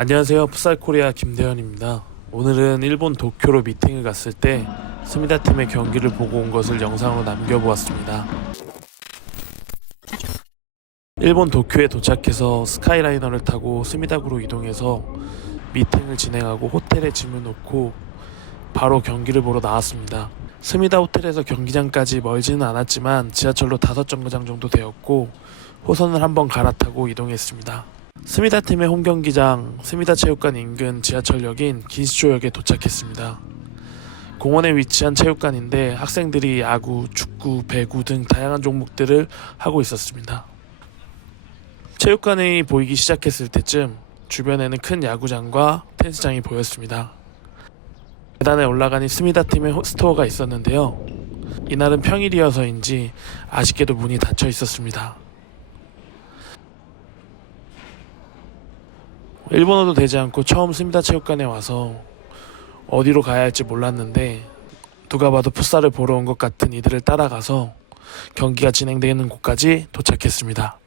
안녕하세요. 풋살 코리아 김대현입니다. 오늘은 일본 도쿄로 미팅을 갔을 때 스미다 팀의 경기를 보고 온 것을 영상으로 남겨보았습니다. 일본 도쿄에 도착해서 스카이라이너를 타고 스미다구로 이동해서 미팅을 진행하고 호텔에 짐을 놓고 바로 경기를 보러 나왔습니다. 스미다 호텔에서 경기장까지 멀지는 않았지만 지하철로 다섯 정거장 정도 되었고 호선을 한번 갈아타고 이동했습니다. 스미다 팀의 홈 경기장 스미다 체육관 인근 지하철역인 긴시조역에 도착했습니다. 공원에 위치한 체육관인데 학생들이 야구, 축구, 배구 등 다양한 종목들을 하고 있었습니다. 체육관이 보이기 시작했을 때쯤 주변에는 큰 야구장과 펜스장이 보였습니다. 계단에 올라가니 스미다 팀의 호- 스토어가 있었는데요. 이날은 평일이어서인지 아쉽게도 문이 닫혀 있었습니다. 일본어도 되지 않고 처음 스미다 체육관에 와서 어디로 가야 할지 몰랐는데 누가 봐도 풋살을 보러 온 것 같은 이들을 따라가서 경기가 진행되는 곳까지 도착했습니다.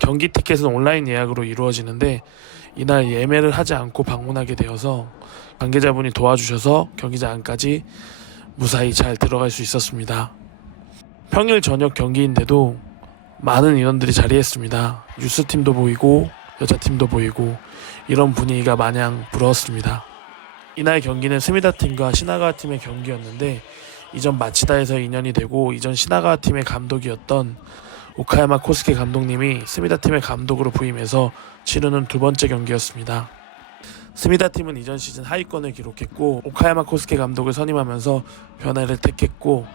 경기 티켓은 온라인 예약으로 이루어지는데 이날 예매를 하지 않고 방문하게 되어서 관계자분이 도와주셔서 경기장 안까지 무사히 잘 들어갈 수 있었습니다. 평일 저녁 경기인데도 많은 인원들이 자리했습니다. 뉴스팀도 보이고 여자팀도 보이고 이런 분위기가 마냥 부러웠습니다. 이날 경기는 스미다 팀과 시나가와 팀의 경기였는데 이전 마치다에서 인연이 되고 이전 시나가와 팀의 감독이었던 오카야마 코스케 감독님이 스미다 팀의 감독으로 부임해서 치르는 두 번째 경기였습니다. 스미다 팀은 이전 시즌 하위권을 기록했고 오카야마 코스케 감독을 선임하면서 변화를 택했고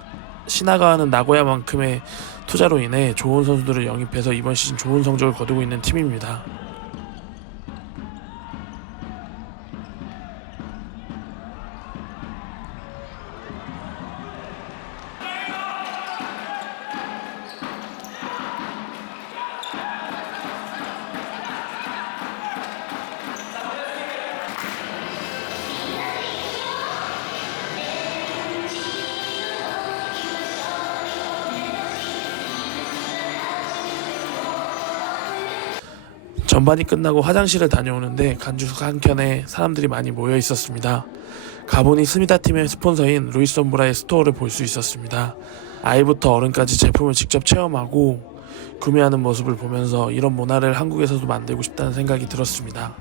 시나가와는 나고야만큼의 투자로 인해 좋은 선수들을 영입해서 이번 시즌 좋은 성적을 거두고 있는 팀입니다. 전반이 끝나고 화장실을 다녀오는데 간주석 한켠에 사람들이 많이 모여 있었습니다. 가보니 스미다 팀의 스폰서인 루이스 옴브라의 스토어를 볼 수 있었습니다. 아이부터 어른까지 제품을 직접 체험하고 구매하는 모습을 보면서 이런 문화를 한국에서도 만들고 싶다는 생각이 들었습니다.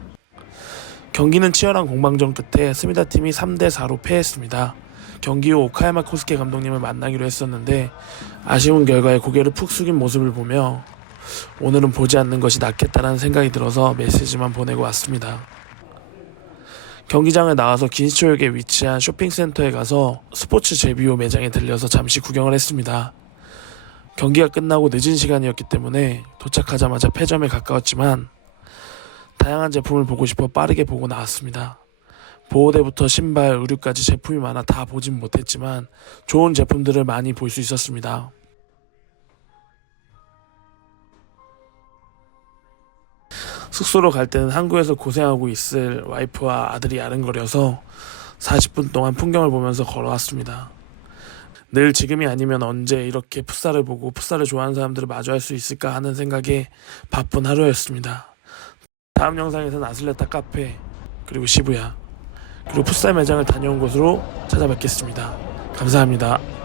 경기는 치열한 공방전 끝에 스미다 팀이 3대 4로 패했습니다. 경기 후 오카야마 코스케 감독님을 만나기로 했었는데 아쉬운 결과에 고개를 푹 숙인 모습을 보며 오늘은 보지 않는 것이 낫겠다라는 생각이 들어서 메시지만 보내고 왔습니다. 경기장을 나와서 긴시초역에 위치한 쇼핑센터에 가서 스포츠 제비오 매장에 들려서 잠시 구경을 했습니다. 경기가 끝나고 늦은 시간이었기 때문에 도착하자마자 폐점에 가까웠지만 다양한 제품을 보고 싶어 빠르게 보고 나왔습니다. 보호대부터 신발, 의류까지 제품이 많아 다 보진 못했지만 좋은 제품들을 많이 볼 수 있었습니다. 숙소로 갈 때는 한국에서 고생하고 있을 와이프와 아들이 아른거려서 40분 동안 풍경을 보면서 걸어왔습니다. 늘 지금이 아니면 언제 이렇게 풋살을 보고 풋살을 좋아하는 사람들을 마주할 수 있을까 하는 생각에 바쁜 하루였습니다. 다음 영상에서는 아슬레타 카페 그리고 시부야 그리고 풋살 매장을 다녀온 곳으로 찾아뵙겠습니다. 감사합니다.